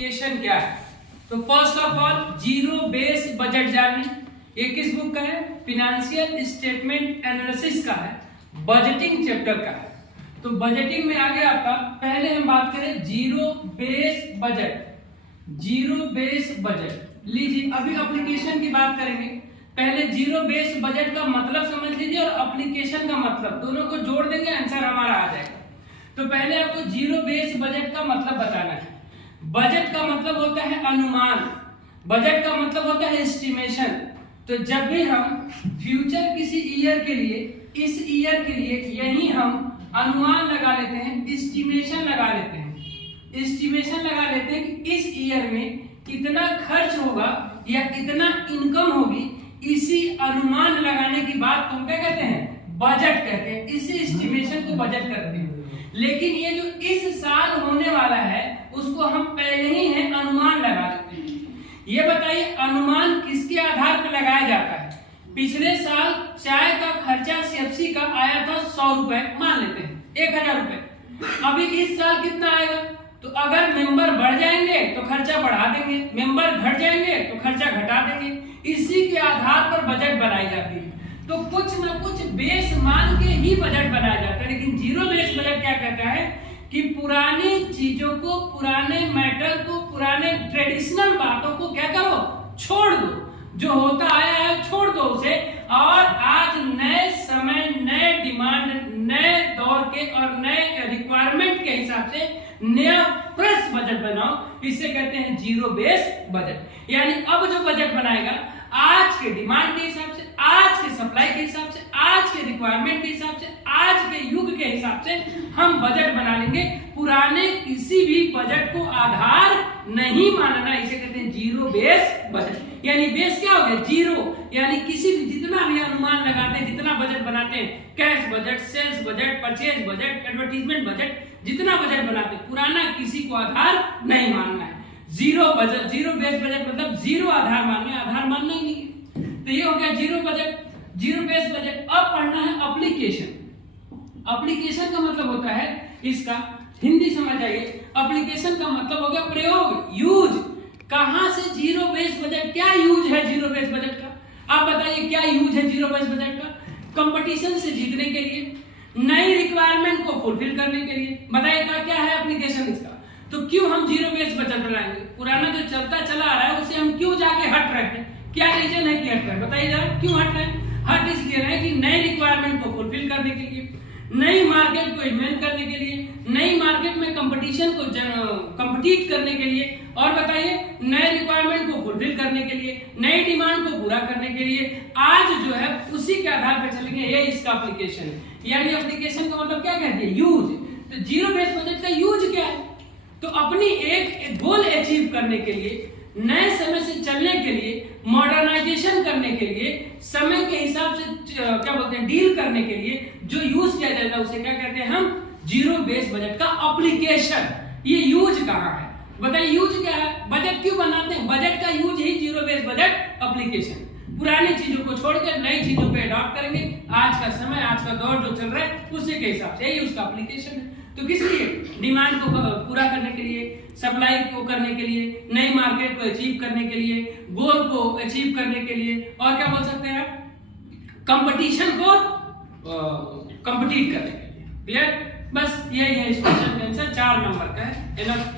Application क्या है। तो first of all zero base budget जानने, ये किस बुक का है, फिनेंशियल स्टेटमेंट एनालिसिस का है, बजटिंग चैप्टर का है। तो बजटिंग में आगे आपका पहले हम बात करें zero base budget. Zero base budget लीजिए, अभी एप्लीकेशन की बात करेंगे। पहले जीरो बेस बजट का मतलब समझ लीजिए और एप्लीकेशन का मतलब, दोनों को जोड़ देंगे आंसर हमारा आ जाएगा। तो पहले आपको जीरो बेस बजट का मतलब बताना है। बजट का मतलब होता है अनुमान, बजट का मतलब होता है एस्टिमेशन। तो जब भी हम फ्यूचर किसी ईयर के लिए, इस ईयर के लिए यही हम अनुमान लगा लेते हैं, एस्टिमेशन लगा लेते हैं। एस्टिमेशन लगा लेते हैं कि इस ईयर में कितना खर्च होगा या कितना इनकम होगी, इसी अनुमान लगाने की बात को क्या कहते हैं, बजट कहते हैं। इसी एस्टिमेशन को बजट करते हैं। लेकिन ये जो इस साल होने वाला है उसको हम पहले ही है अनुमान लगा देते हैं। ये बताइए अनुमान किसके आधार पर लगाया जाता है। पिछले साल चाय का खर्चा सीएफसी का आया था 100 रुपए, मान लेते हैं 1000 रुपए। अभी इस साल कितना आएगा, तो अगर मेंबर बढ़ जाएंगे तो खर्चा बढ़ा देंगे, मेंबर घट जाएंगे तो खर्चा घटा देंगे। इसी के आधार पर बजट बनाई जाती है। तो कुछ ना कुछ बेस मान के ही बजट बनाया जाता है। लेकिन जीरो बेस बजट क्या कहता है कि पुरानी चीजों को, पुराने मैटर को, पुराने ट्रेडिशनल बातों को क्या करो, छोड़ दो, जो होता आया है छोड़ दो उसे, और आज नए समय, नए डिमांड, नए दौर के और नए रिक्वायरमेंट के हिसाब से नया फ्रेश बजट बनाओ। इसे कहते हैं जीरो बेस बजट। यानी अब जो बजट बनाएगा आज के डिमांड के हिसाब से, आज के सप्लाई के हिसाब से, आज के रिक्वायरमेंट के हिसाब से, आज के युग के हिसाब से हम बजट बना लेंगे। पुराने किसी भी बजट को आधार नहीं मानना, इसे कहते हैं जीरो बेस बजट। यानी बेस क्या हो गया, जीरो। यानी किसी भी, जितना भी अनुमान लगाते हैं, जितना बजट बनाते हैं, cash budget, sales budget, purchase budget, advertisement budget, जितना बजट बनाते हैं, पुराना किसी को आधार नहीं मानना है। Zero budget, zero base budget मतलब जीरो आधार मानना है, आधार मानना ही नहीं है। तो ये हो गया zero budget, zero base budget. अब पढ़ना है एप्लीकेशन। एप्लीकेशन का मतलब होता है, इसका हिंदी समझ आइए, एप्लीकेशन का मतलब हो गया प्रयोग, यूज। कहां से जीरो बेस बजट, क्या यूज है जीरो बेस बजट का, आप बताइए क्या यूज है जीरो बेस बजट का। कंपटीशन से जीतने के लिए, नई रिक्वायरमेंट को फुलफिल करने के लिए। बताइए क्या है एप्लीकेशन इसका। तो क्यों हम जीरो बेस बजट बनाएंगे, पुराना जो चलता चला आ रहा है उसे हम क्यों जाके हट रहे हैं, क्या रीजन है कि हट रहे हैं, बताइए जरा क्यों हट रहे हैं। हट इसलिए रहे कि नई रिक्वायरमेंट को फुलफिल करने के लिए, नई मार्केट को इन्वेंट करने के लिए, नई मार्केट में कंपटीशन को कंपीट करने के लिए, और बताइए नए रिक्वायरमेंट को फुलफिल करने के लिए, नई डिमांड को पूरा करने के लिए। आज जो है उसी के आधार पर चलेंगे, ये इसका एप्लीकेशन है। यानी एप्लीकेशन का मतलब क्या कहते हैं, यूज। तो जीरो बेस बजट का यूज क्या है, तो अपनी एक गोल अचीव करने के लिए, नए समय से चलने के लिए, मॉडर्नाइजेशन करने के लिए, समय के हिसाब से क्या बोलते हैं, डील करने के लिए जो यूज किया जाता है उसे क्या कहते हैं हम, जीरो बेस बजट का एप्लीकेशन। ये यूज कहाँ है, बताइए यूज क्या है, बजट क्यों बनाते हैं, बजट का यूज ही जीरो बेस बजट एप्लीकेशन। पुरानी चीजों को छोड़कर नई चीजों पे अडॉप्ट करेंगे, आज का समय, आज का दौर जो चल रहा है उसी के हिसाब से, यही उसका एप्लीकेशन है। तो किस लिए, डिमांड को पूरा करने के लिए, सप्लाई को करने के लिए, नई मार्केट को अचीव करने के लिए, गोल को अचीव करने के लिए, और क्या बोल सकते हैं, कंपटीशन को कंपीट करने के लिए। क्लियर, बस यही है इस क्वेश्चन का आंसर, 4 नंबर का है।